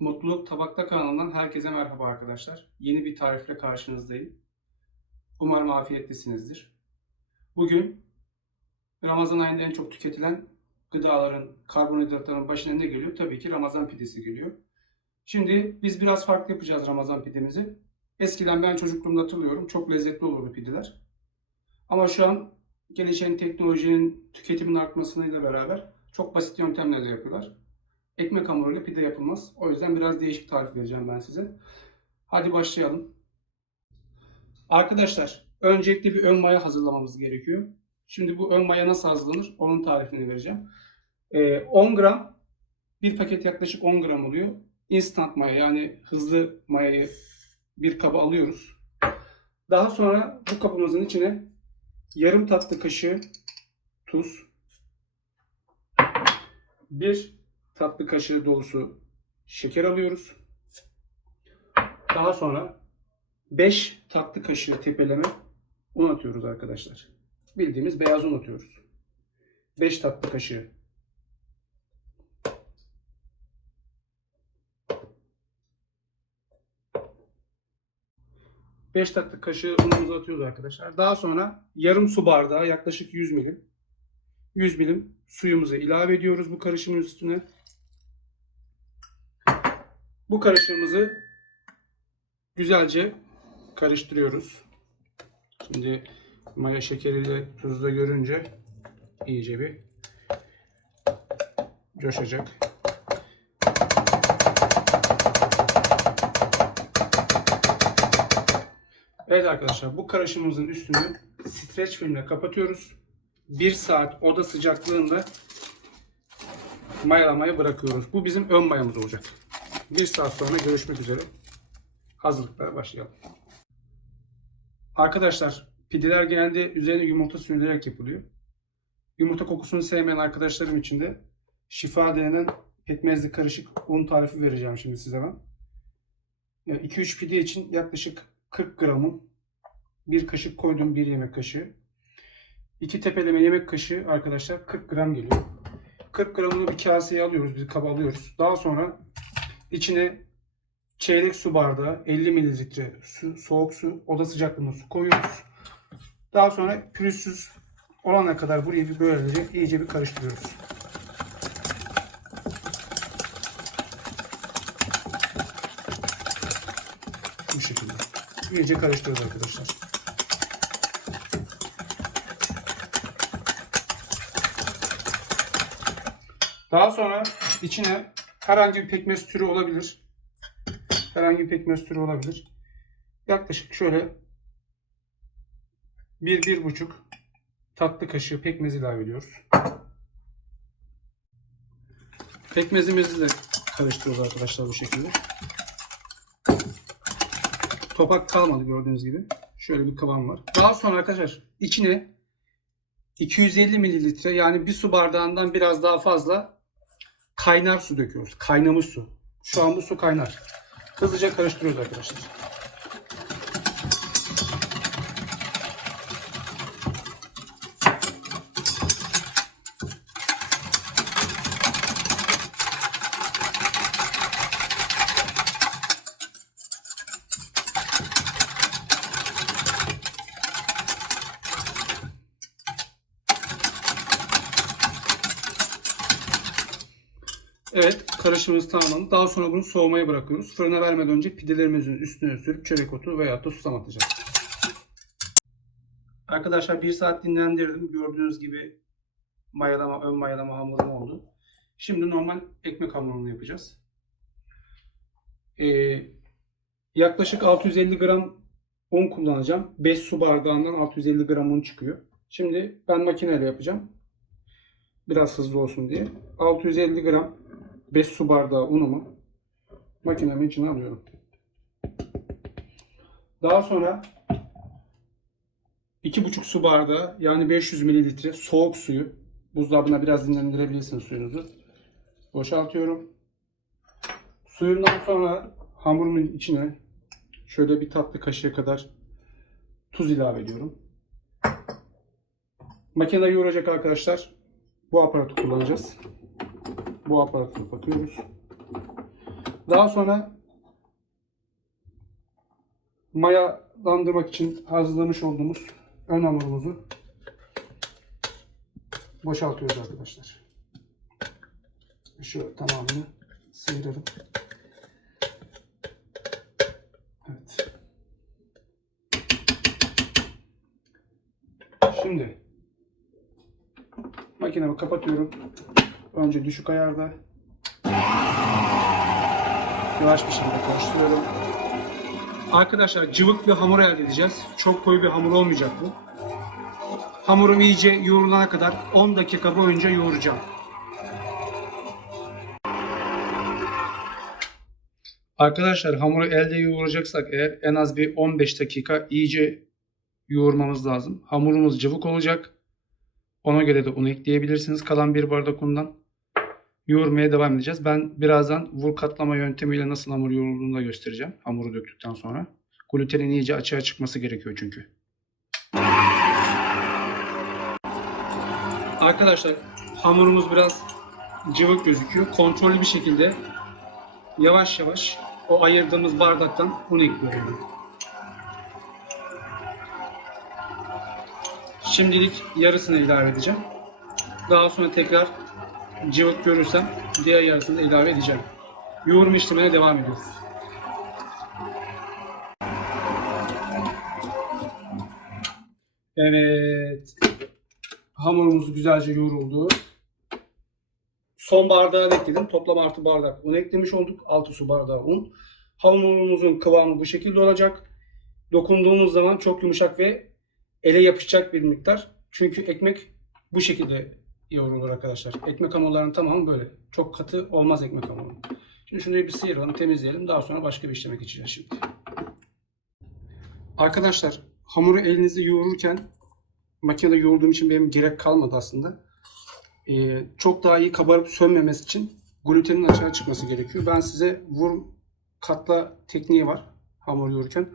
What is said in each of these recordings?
Mutluluk Tabakta kanalından herkese merhaba arkadaşlar. Yeni bir tarifle karşınızdayım. Umarım afiyetlisinizdir. Bugün Ramazan ayında en çok tüketilen gıdaların, karbonhidratların başına ne geliyor? Tabii ki Ramazan pidesi geliyor. Şimdi biz biraz farklı yapacağız Ramazan pidemizi. Eskiden ben çocukluğumda hatırlıyorum. Çok lezzetli olurdu pideler. Ama şu an gelişen teknolojinin tüketimin artmasıyla beraber çok basit yöntemlerle yapıyorlar. Ekmek hamuruyla pide yapılmaz. O yüzden biraz değişik tarif vereceğim ben size. Hadi başlayalım. Arkadaşlar, öncelikle bir ön maya hazırlamamız gerekiyor. Şimdi bu ön maya nasıl hazırlanır? Onun tarifini vereceğim. 10 gram, bir paket yaklaşık 10 gram oluyor. Instant maya yani hızlı mayayı bir kaba alıyoruz. Daha sonra bu kabımızın içine yarım tatlı kaşığı tuz, bir tatlı kaşığı dolusu şeker alıyoruz. Daha sonra 5 tatlı kaşığı tepeleme un atıyoruz arkadaşlar. Bildiğimiz beyaz un atıyoruz. 5 tatlı kaşığı. Beş tatlı kaşığı unumuzu atıyoruz arkadaşlar. Daha sonra yarım su bardağı yaklaşık 100 milim suyumuzu ilave ediyoruz bu karışımın üstüne. Bu karışımımızı güzelce karıştırıyoruz. Şimdi maya şekeriyle tuzla görünce iyice bir coşacak. Evet arkadaşlar, bu karışımımızın üstünü streç filmle kapatıyoruz. 1 saat oda sıcaklığında mayalamaya bırakıyoruz. Bu bizim ön mayamız olacak. 1 saat sonra görüşmek üzere. Hazırlıklara başlayalım. Arkadaşlar, pideler genelde üzerine yumurta sürülerek yapılıyor. Yumurta kokusunu sevmeyen arkadaşlarım için de şifa denilen pekmezli karışık un tarifi vereceğim şimdi size ben. 2-3 pide için yaklaşık 40 gramın bir kaşık koydum, bir yemek kaşığı. 2 tepeleme yemek kaşığı arkadaşlar 40 gram geliyor. 40 gramını bir kaseye alıyoruz, bir kaba alıyoruz. Daha sonra içine çeyrek su bardağı 50 mililitre su, soğuk su, oda sıcaklığında su koyuyoruz. Daha sonra pürüzsüz olana kadar burayı bir böylece iyice bir karıştırıyoruz. Bu şekilde. İyice karıştırıyoruz arkadaşlar. Daha sonra içine herhangi bir pekmez türü olabilir. Herhangi bir pekmez türü olabilir. Yaklaşık şöyle 1-1,5 tatlı kaşığı pekmez ilave ediyoruz. Pekmezimizi de karıştırıyoruz arkadaşlar bu şekilde. Topak kalmadı gördüğünüz gibi. Şöyle bir kıvam var. Daha sonra arkadaşlar içine 250 mililitre yani bir su bardağından biraz daha fazla kaynar su döküyoruz. Kaynamış su. Şu an bu su kaynar. Hızlıca karıştırıyoruz arkadaşlar. Evet, karışımımız tamamlandı. Daha sonra bunu soğumaya bırakıyoruz. Fırına vermeden önce pidelerimizin üstüne sürüp çörek otu veya da susam atacağız. Arkadaşlar 1 saat dinlendirdim. Gördüğünüz gibi mayalama, ön mayalama hamurum oldu. Şimdi normal ekmek hamurunu yapacağız. Yaklaşık 650 gram un kullanacağım. 5 su bardağından 650 gram un çıkıyor. Şimdi ben makineyle yapacağım. Biraz hızlı olsun diye. 650 gram 5 su bardağı unumu makinemin içine alıyorum. Daha sonra 2,5 su bardağı yani 500 mililitre soğuk suyu, buzdolabına biraz dinlendirebilirsiniz suyunuzu, boşaltıyorum. Suyundan sonra hamurumun içine şöyle bir tatlı kaşığı kadar tuz ilave ediyorum. Makine yoğuracak arkadaşlar. Bu aparatı kullanacağız. Bu aparatı takıyoruz. Daha sonra mayalandırmak için hazırlamış olduğumuz ön hamurumuzu boşaltıyoruz arkadaşlar. Şu tamamını sıyıralım. Evet. Şimdi makinemi kapatıyorum. Önce düşük ayarda yavaş bir şekilde karıştırıyorum. Arkadaşlar cıvık bir hamur elde edeceğiz. Çok koyu bir hamur olmayacak bu. Hamurum iyice yoğrulana kadar 10 dakika boyunca yoğuracağım. Arkadaşlar hamuru elde yoğuracaksak eğer en az bir 15 dakika iyice yoğurmamız lazım. Hamurumuz cıvık olacak. Ona göre de un ekleyebilirsiniz. Kalan bir bardak undan yoğurmaya devam edeceğiz. Ben birazdan vur katlama yöntemiyle nasıl hamur yoğrulduğunu da göstereceğim. Hamuru döktükten sonra. Glutenin iyice açığa çıkması gerekiyor çünkü. Arkadaşlar hamurumuz biraz cıvık gözüküyor. Kontrollü bir şekilde yavaş yavaş o ayırdığımız bardaktan un ekliyorum. Şimdilik yarısını ilave edeceğim. Daha sonra tekrar cıvık görürsem diğer yarısını da ilave edeceğim. Yoğurma işlemine devam ediyoruz. Evet. Hamurumuz güzelce yoğruldu. Son bardağı ekledim. Toplam artı bardak un eklemiş olduk. 6 su bardağı un. Hamurumuzun kıvamı bu şekilde olacak. Dokunduğumuz zaman çok yumuşak ve ele yapışacak bir miktar. Çünkü ekmek bu şekilde yoğrulur arkadaşlar. Ekmek hamurlarının tamamı böyle. Çok katı olmaz ekmek hamuru. Şimdi şunu bir sıyıralım, temizleyelim. Daha sonra başka bir işleme geçeceğiz şimdi. Arkadaşlar hamuru elinizde yoğururken makinede yoğurduğum için benim gerek kalmadı aslında. Çok daha iyi kabarıp sönmemesi için glutenin açığa çıkması gerekiyor. Ben size vur katla tekniği var hamur yoğururken.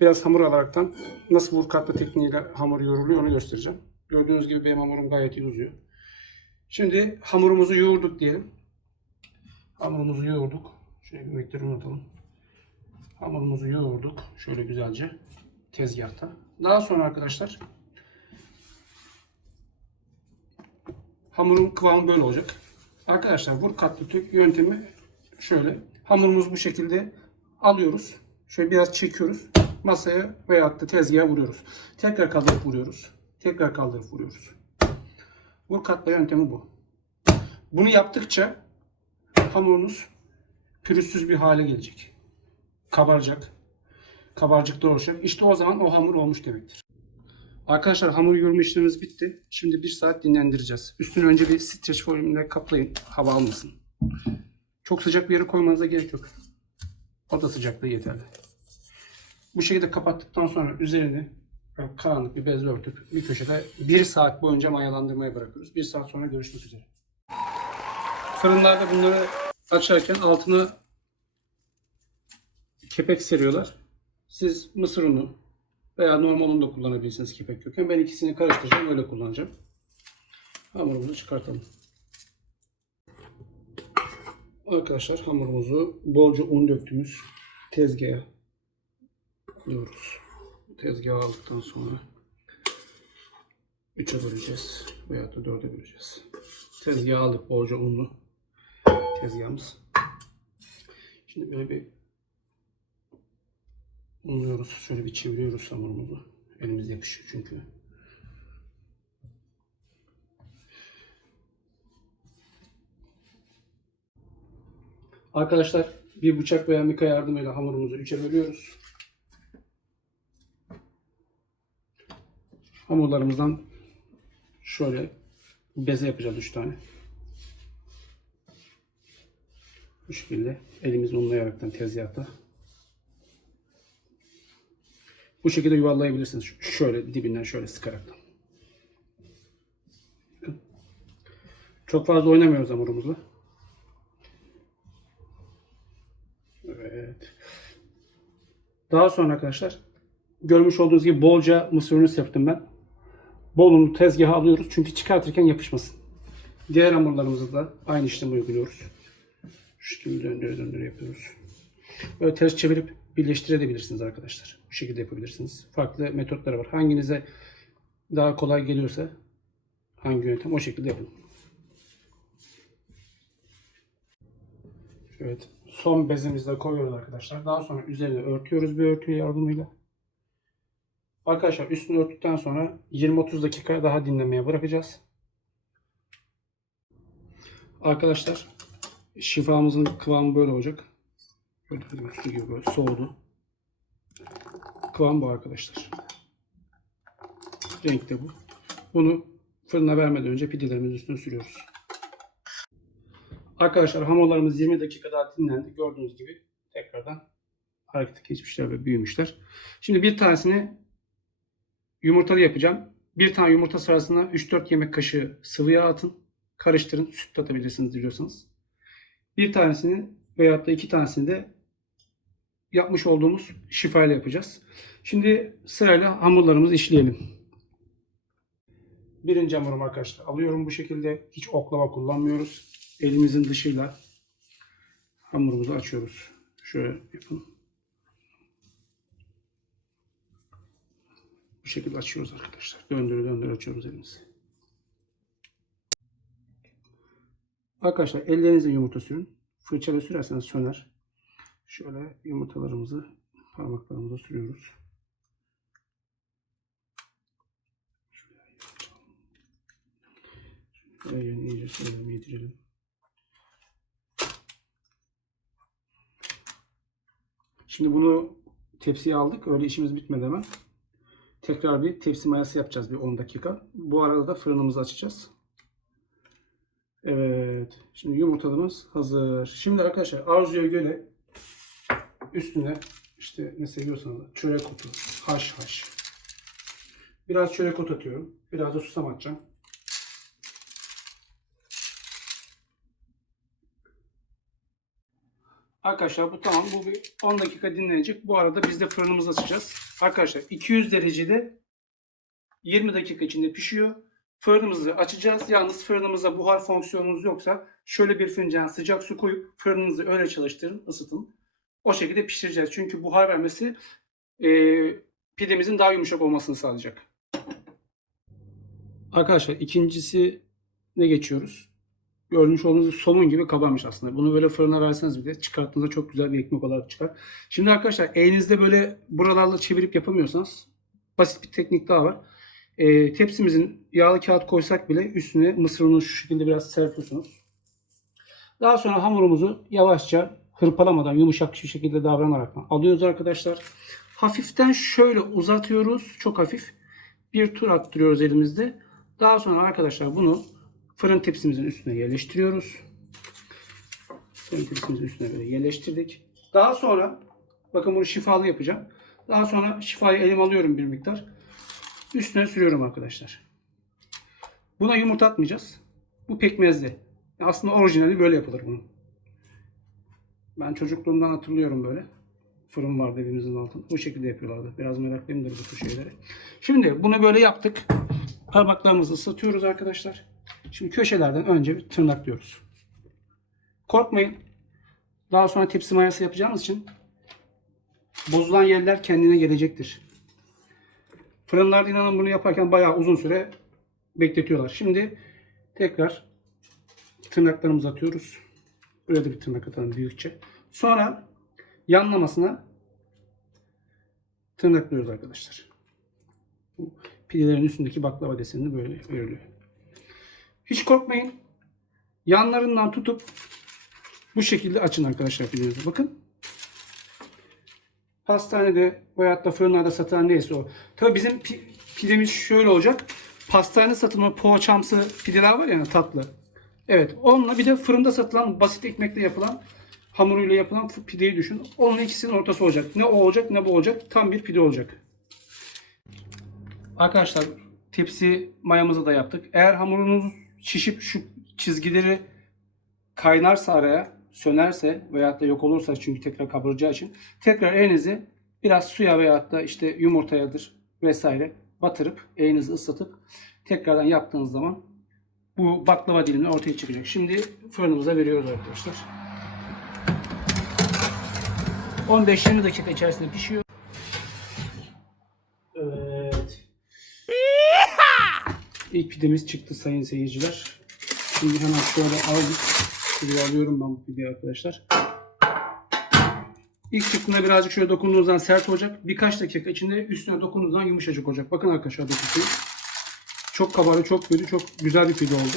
Biraz hamur alaraktan nasıl vur katla tekniğiyle hamur yoğruluyor onu göstereceğim. Gördüğünüz gibi benim hamurum gayet iyi uzuyor. Şimdi hamurumuzu yoğurduk diyelim. Hamurumuzu yoğurduk. Şöyle bir miktarı unutalım. Hamurumuzu yoğurduk. Şöyle güzelce tezgahta. Daha sonra arkadaşlar hamurun kıvamı böyle olacak. Arkadaşlar vur katlı tük yöntemi şöyle. Hamurumuzu bu şekilde alıyoruz. Şöyle biraz çekiyoruz. Masaya veyahut da tezgaha vuruyoruz. Tekrar kaldırıp vuruyoruz. Tekrar kaldırıp vuruyoruz. Vur katla yöntemi bu. Bunu yaptıkça hamurunuz pürüzsüz bir hale gelecek. Kabaracak. Kabarcıklar olacak. İşte o zaman o hamur olmuş demektir. Arkadaşlar hamur yoğurma işlemimiz bitti. Şimdi 1 saat dinlendireceğiz. Üstünü önce bir streç folyoyla kaplayın. Hava almasın. Çok sıcak bir yere koymanıza gerek yok. Oda sıcaklığı yeterli. Bu şekilde kapattıktan sonra üzerini karanlık bir bezle örtüp bir köşede 1 saat boyunca mayalandırmaya bırakıyoruz. 1 saat sonra görüşmek üzere. Fırınlarda bunları açarken altına kepek seriyorlar. Siz mısır unu veya normal unu da kullanabilirsiniz kepek yokken. Ben ikisini karıştıracağım, öyle kullanacağım. Hamurumuzu çıkartalım. Arkadaşlar hamurumuzu bolca un döktüğümüz tezgaha alıyoruz. Tezgaha aldıktan sonra 3'e böleceğiz veya da 4'e böleceğiz. Tezgaha aldık bolca unlu tezgahımız. Şimdi böyle bir unluyoruz. Şöyle bir çeviriyoruz hamurumuzu. Elimizde yapışıyor çünkü. Arkadaşlar bir bıçak veya mika yardımıyla hamurumuzu 3'e bölüyoruz. Hamurlarımızdan şöyle beze yapacağız 3 tane. Bu şekilde elimizi unlayaraktan tezgahta. Bu şekilde yuvarlayabilirsiniz. Şöyle dibinden şöyle sıkaraktan. Çok fazla oynamıyoruz hamurumuzla. Evet. Daha sonra arkadaşlar görmüş olduğunuz gibi bolca mısır unu serptim ben. Bol unu tezgaha alıyoruz çünkü çıkartırken yapışmasın. Diğer hamurlarımızda da aynı işlemi uyguluyoruz. Şu şekilde döndüre döndüre yapıyoruz. Böyle ters çevirip birleştirebilirsiniz arkadaşlar. Bu şekilde yapabilirsiniz. Farklı metotları var. Hanginize daha kolay geliyorsa, hangi yöntem, o şekilde yapın. Evet. Son bezimizi de koyuyoruz arkadaşlar. Daha sonra üzerine örtüyoruz bir örtü yardımıyla. Arkadaşlar üstünü örttükten sonra 20-30 dakika daha dinlemeye bırakacağız. Arkadaşlar şifamızın kıvamı böyle olacak. Gördüğünüz gibi böyle soğudu. Kıvam bu arkadaşlar. Renk de bu. Bunu fırına vermeden önce pidelerimizin üstüne sürüyoruz. Arkadaşlar hamurlarımız 20 dakika daha dinlendi. Gördüğünüz gibi tekrardan harekete geçmişler ve büyümüşler. Şimdi bir tanesini yumurtalı yapacağım. Bir tane yumurta sarısına 3-4 yemek kaşığı sıvı yağ atın. Karıştırın. Süt atabilirsiniz diliyorsanız. Bir tanesini veyahut da 2 tanesini de yapmış olduğumuz şifayla yapacağız. Şimdi sırayla hamurlarımızı işleyelim. Birinci hamurumu arkadaşlar alıyorum bu şekilde. Hiç oklava kullanmıyoruz. Elimizin dışıyla hamurumuzu açıyoruz. Şöyle yapın. Bu şekilde açıyoruz arkadaşlar. Döndüre döndüre açıyoruz elimizi. Arkadaşlar ellerinizle yumurta sürün. Fırçayla sürerseniz söner. Şöyle yumurtalarımızı parmaklarımıza sürüyoruz. Şöyle iyice sürelim, yedirelim. Şimdi bunu tepsiye aldık. Öyle işimiz bitmedi hemen. Tekrar bir tepsi mayası yapacağız bir 10 dakika. Bu arada da fırınımızı açacağız. Evet. Şimdi yumurtalarımız hazır. Şimdi arkadaşlar arzuya göre üstüne işte ne seviyorsanız çörek otu, haş. Biraz çörek otu atıyorum. Biraz da susam atacağım. Arkadaşlar bu tamam. Bu bir 10 dakika dinlenecek. Bu arada biz de fırınımızı açacağız. Arkadaşlar 200 derecede 20 dakika içinde pişiyor. Fırınımızı açacağız. Yalnız fırınımızda buhar fonksiyonunuz yoksa şöyle bir fincan sıcak su koyup fırınınızı öyle çalıştırın, ısıtın. O şekilde pişireceğiz. Çünkü buhar vermesi pidemizin daha yumuşak olmasını sağlayacak. Arkadaşlar ikincisi ne geçiyoruz? Görmüş olduğunuz somun gibi kabarmış aslında. Bunu böyle fırına verseniz bile çıkarttığınızda çok güzel bir ekmek olarak çıkar. Şimdi arkadaşlar elinizde böyle buralarla çevirip yapamıyorsanız basit bir teknik daha var. Tepsimizin yağlı kağıt koysak bile üstüne mısır unu şu şekilde biraz serpiyorsunuz. Daha sonra hamurumuzu yavaşça hırpalamadan yumuşak bir şekilde davranarak alıyoruz arkadaşlar. Hafiften şöyle uzatıyoruz. Çok hafif. Bir tur attırıyoruz elimizde. Daha sonra arkadaşlar bunu fırın tepsimizin üstüne yerleştiriyoruz. Fırın tepsimizin üstüne böyle yerleştirdik. Daha sonra bakın bunu şifalı yapacağım. Daha sonra şifayı elime alıyorum bir miktar. Üstüne sürüyorum arkadaşlar. Buna yumurta atmayacağız. Bu pekmezli. Aslında orijinali böyle yapılır bunun. Ben çocukluğumdan hatırlıyorum böyle. Fırın vardı evimizin altında. Bu şekilde yapıyorlardı. Biraz meraklıyımdır bu tür şeylere. Şimdi bunu böyle yaptık. Parmaklarımızı ıslatıyoruz arkadaşlar. Şimdi köşelerden önce bir tırnaklıyoruz. Korkmayın. Daha sonra tepsi mayası yapacağımız için bozulan yerler kendine gelecektir. Fırınlarda inanın bunu yaparken bayağı uzun süre bekletiyorlar. Şimdi tekrar tırnaklarımızı atıyoruz. Buraya da bir tırnak atalım büyükçe. Sonra yanlamasına tırnaklıyoruz arkadaşlar. Bu pidelerin üstündeki baklava desenini böyle örülüyor. Hiç korkmayın. Yanlarından tutup bu şekilde açın arkadaşlar pidenizi. Bakın. Pastanede veyahut da fırınlarda satılan neyse o. Tabii bizim pidemiz şöyle olacak. Pastanede satılan poğaçamsı pideler var ya tatlı. Evet. Onunla bir de fırında satılan basit ekmekle yapılan hamuruyla yapılan pideyi düşün. Onun ikisinin ortası olacak. Ne o olacak ne bu olacak. Tam bir pide olacak. Arkadaşlar tepsi mayamızı da yaptık. Eğer hamurunuz şişip şu çizgileri kaynarsa araya sönerse veyahut da yok olursa çünkü tekrar kabaracağı için tekrar elinizi biraz suya veyahut da işte yumurtayadır vesaire batırıp elinizi ıslatıp tekrardan yaptığınız zaman bu baklava dilimi ortaya çıkacak. Şimdi fırınımıza veriyoruz arkadaşlar. 15-20 dakika içerisinde pişiyor. Evet. İlk pidemiz çıktı sayın seyirciler. Şimdi hemen şöyle aldık. Şuraya alıyorum ben bu pideyi arkadaşlar. İlk çıktığında birazcık şöyle dokunduğunuzdan sert olacak. Birkaç dakika içinde üstüne dokunduğunuzdan yumuşacık olacak. Bakın arkadaşlar dokunuyor. Çok kabarı, çok büyüdü, çok güzel bir pide oldu.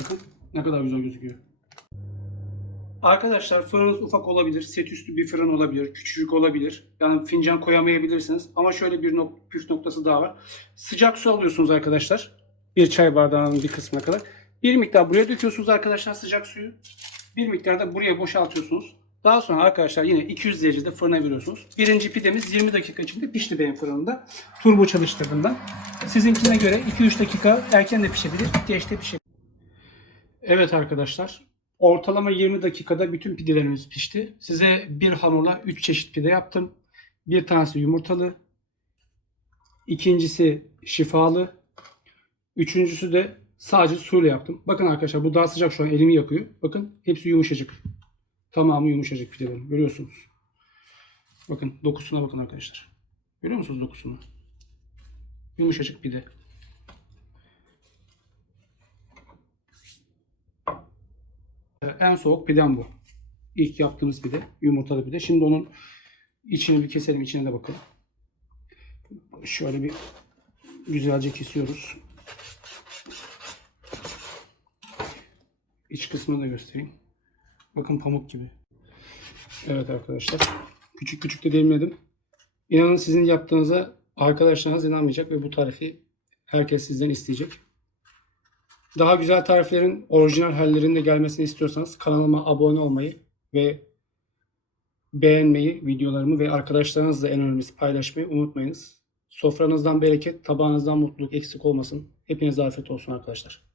Bakın ne kadar güzel gözüküyor. Arkadaşlar fırınınız ufak olabilir, set üstü bir fırın olabilir, küçücük olabilir. Yani fincan koyamayabilirsiniz. Ama şöyle bir püf noktası daha var. Sıcak su alıyorsunuz arkadaşlar. Bir çay bardağının bir kısmına kadar. Bir miktar buraya döküyorsunuz arkadaşlar sıcak suyu. Bir miktar da buraya boşaltıyorsunuz. Daha sonra arkadaşlar yine 200 derecede fırına veriyorsunuz. Birinci pidemiz 20 dakika içinde pişti benim fırında. Turbo çalıştırdığımdan. Sizinkine göre 2-3 dakika erken de pişebilir, geç de pişebilir. Evet arkadaşlar. Ortalama 20 dakikada bütün pidelerimiz pişti. Size bir hamurla 3 çeşit pide yaptım. Bir tanesi yumurtalı. İkincisi şifalı. Üçüncüsü de sadece suyla yaptım. Bakın arkadaşlar bu daha sıcak şu an elimi yakıyor. Bakın hepsi yumuşacık. Tamamı yumuşacık pidelerim. Görüyorsunuz. Bakın dokusuna bakın arkadaşlar. Görüyor musunuz dokusunu? Yumuşacık pide. En soğuk pidem bu. İlk yaptığımız pide. Yumurtalı pide. Şimdi onun içini bir keselim. İçine de bakalım. Şöyle bir güzelce kesiyoruz. İç kısmını da göstereyim. Bakın pamuk gibi. Evet arkadaşlar. Küçük küçük de dilimledim. İnanın sizin yaptığınıza arkadaşlarınız inanmayacak ve bu tarifi herkes sizden isteyecek. Daha güzel tariflerin orijinal hallerinin de gelmesini istiyorsanız kanalıma abone olmayı ve beğenmeyi, videolarımı ve arkadaşlarınızla en önemlisi paylaşmayı unutmayınız. Sofranızdan bereket, tabağınızdan mutluluk eksik olmasın. Hepinize afiyet olsun arkadaşlar.